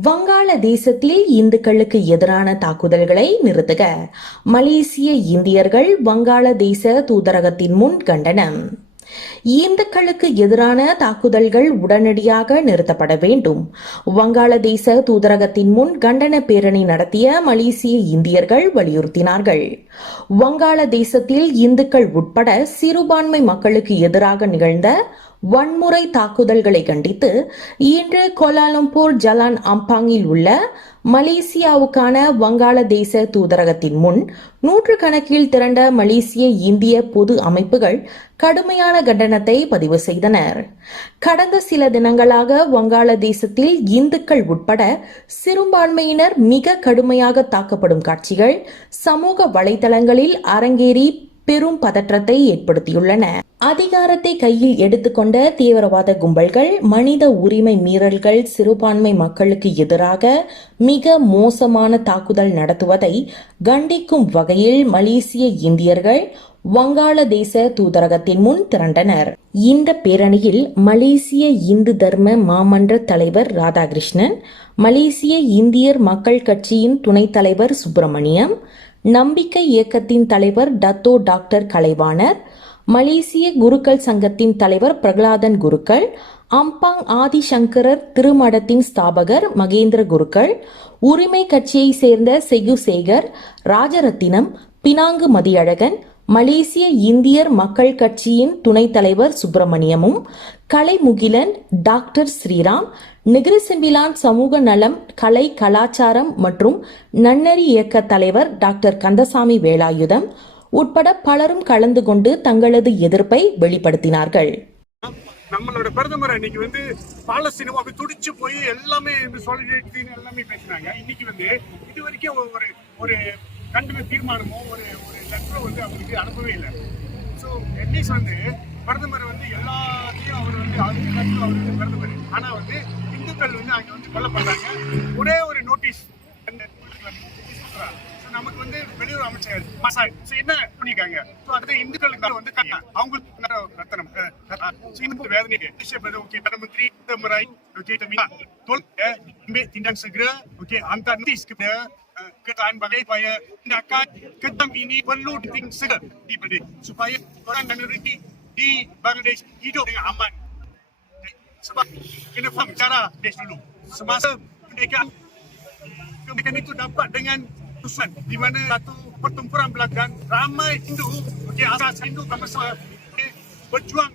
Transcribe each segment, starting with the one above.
வங்காளதேசத்தில் இந்துக்களுக்கு எதிரான தாக்குதல்களை நிறுத்துக. மலேசிய இந்தியர்கள் வங்காளதேச தூதரகத்தின் முன் கண்டனம். இந்துக்களுக்கு எதிரான தாக்குதல்கள் உடனடியாக நிறுத்தப்பட வேண்டும். வங்காளதேச தூதரகத்தின் முன் கண்டன பேரணி நடத்திய மலேசிய இந்தியர்கள் வலியுறுத்தினார்கள். வங்காளதேசத்தில் இந்துக்கள் உட்பட சிறுபான்மை மக்களுக்கு எதிராக நிகழ்ந்த வன்முறை தாக்குதல்களை கண்டித்து இன்று கோலாலம்பூர் ஜலான் அம்பாங்கில் உள்ள மலேசியாவுக்கான வங்காளதேச தூதரகத்தின் முன் நூற்றுக்கணக்கில் திரண்ட மலேசிய இந்திய பொது அமைப்புகள் கடுமையான கண்டனத்தை பதிவு செய்தனர். கடந்த சில தினங்களாக வங்காளதேசத்தில் இந்துக்கள் உட்பட சிறுபான்மையினர் மிக கடுமையாக தாக்கப்படும் காட்சிகள் சமூக வலைதளங்களில் அரங்கேறி பெரும் பதற்றத்தை ஏற்படுத்தியுள்ளன. அதிகாரத்தை கையில் எடுத்துக்கொண்ட தீவிரவாத கும்பல்கள் மனித உரிமை மீறல்கள் சிறுபான்மை மக்களுக்கு எதிராக மிக மோசமான தாக்குதல் நடத்துவதை கண்டிக்கும் வகையில் மலேசிய இந்தியர்கள் வங்காளதேச தூதரகத்தின் முன் திரண்டனர். இந்த பேரணியில் மலேசிய இந்து தர்ம மாமன்ற தலைவர் ராதாகிருஷ்ணன் மலேசிய இந்தியர் மக்கள் கட்சியின் துணைத் தலைவர் சுப்பிரமணியம் நம்பிக்கை இயக்கத்தின் தலைவர் டத்தோ டாக்டர் கலைவாணர் மலேசிய குருக்கள் சங்கத்தின் தலைவர் பிரகலாதன் குருக்கள் அம்பாங் ஆதிசங்கரர் திருமடத்தின் ஸ்தாபகர் மகேந்திர குருக்கள் உரிமை கட்சியை சேர்ந்த செகு சேகர் ராஜரத்தினம் பினாங்கு மதியழகன் மலேசிய இந்தியர் மக்கள் கட்சியின் துணைத் தலைவர் சுப்பிரமணியமும் கலைமுகிலன் டாக்டர் ஸ்ரீராம் நெகிரிசெம்பிலான் சமூக நலம் கலை கலாச்சாரம் மற்றும் நன்னறி இயக்க தலைவர் டாக்டர் கந்தசாமி வேலாயுதம் உட்பட பலரும் கலந்து கொண்டு தங்களது எதிர்ப்பை வெளிப்படுத்தினார்கள். நம்மளோட பிரதமர் அன்னைக்கு வந்து பாலஸ்தீனமாக துடிச்சு போய் எல்லாமே எல்லாமே பேசினாங்க. இன்னைக்கு வந்து இது வரைக்கும் ஒரு- ஒரு ஒரு கண்டன தீர்மானமோ ஒரு ஒரு வந்து அவருக்கு அனுப்பவே இல்லை. ஸோ அட்லீஸ்ட் வந்து பிரதமர் வந்து எல்லாத்தையும் அவர் வந்து அது எல்லாத்தையும் அவர் வந்து பிரதமர். ஆனால் வந்து இந்துக்கள் வந்து அங்கே வந்து கொல்லப்படுறாங்க ஒரே ஒரு நோட்டீஸ் நமக்கு வந்து வெளியுறவு அமைச்சர் மசாய் ஸோ என்ன பண்ணியிருக்காங்க ஸோ அது இந்துக்களுக்கு வந்து அவங்களுக்கு ரத்தனம். சீனத்து வேதனைக்கு தேசிய ஓகே பிரதமந்திரி பிரதமராய் okay minta tolong ya okay அந்த segera uh, ketaan bagai supaya tindakan kejam ini perlu diting segera di Bangladesh supaya orang minoriti di Bangladesh hidup dengan aman. Sebab kena faham cara Bangladesh dulu. Semasa kemerdekaan kemerdekaan itu dapat dengan keputusan di mana satu pertempuran belakang ramai Hindu okey asas Hindu okay, berjuang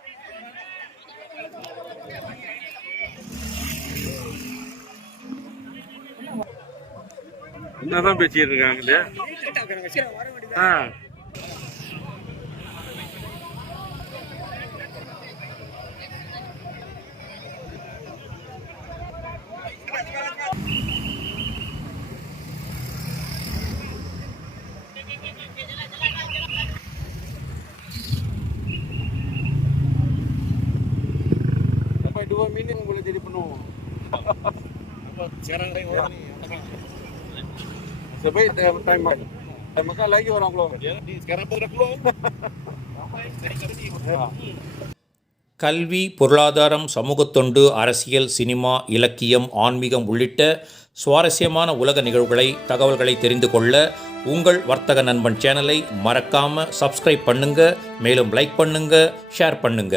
என்னதான் பேசிட்டு இருக்காங்க இல்லையா ஆ sampai dua minit boleh jadi penuh sekarang tengok orang ni Sebaik time time makan time makan lagi orang keluar. Sekarang pun dah keluar. கல்வி பொருளாதாரம் சமூகத்தொண்டு அரசியல் cinema இலக்கியம் ஆன்மீகம் உள்ளிட்ட சுவாரஸ்யமான உலக நிகழ்வுகளை தகவல்களை தெரிந்து கொள்ள உங்கள் வர்த்தக நண்பன் சேனலை மறக்காம சப்ஸ்கிரைப் பண்ணுங்க மேலும் லைக் பண்ணுங்க ஷேர் பண்ணுங்க.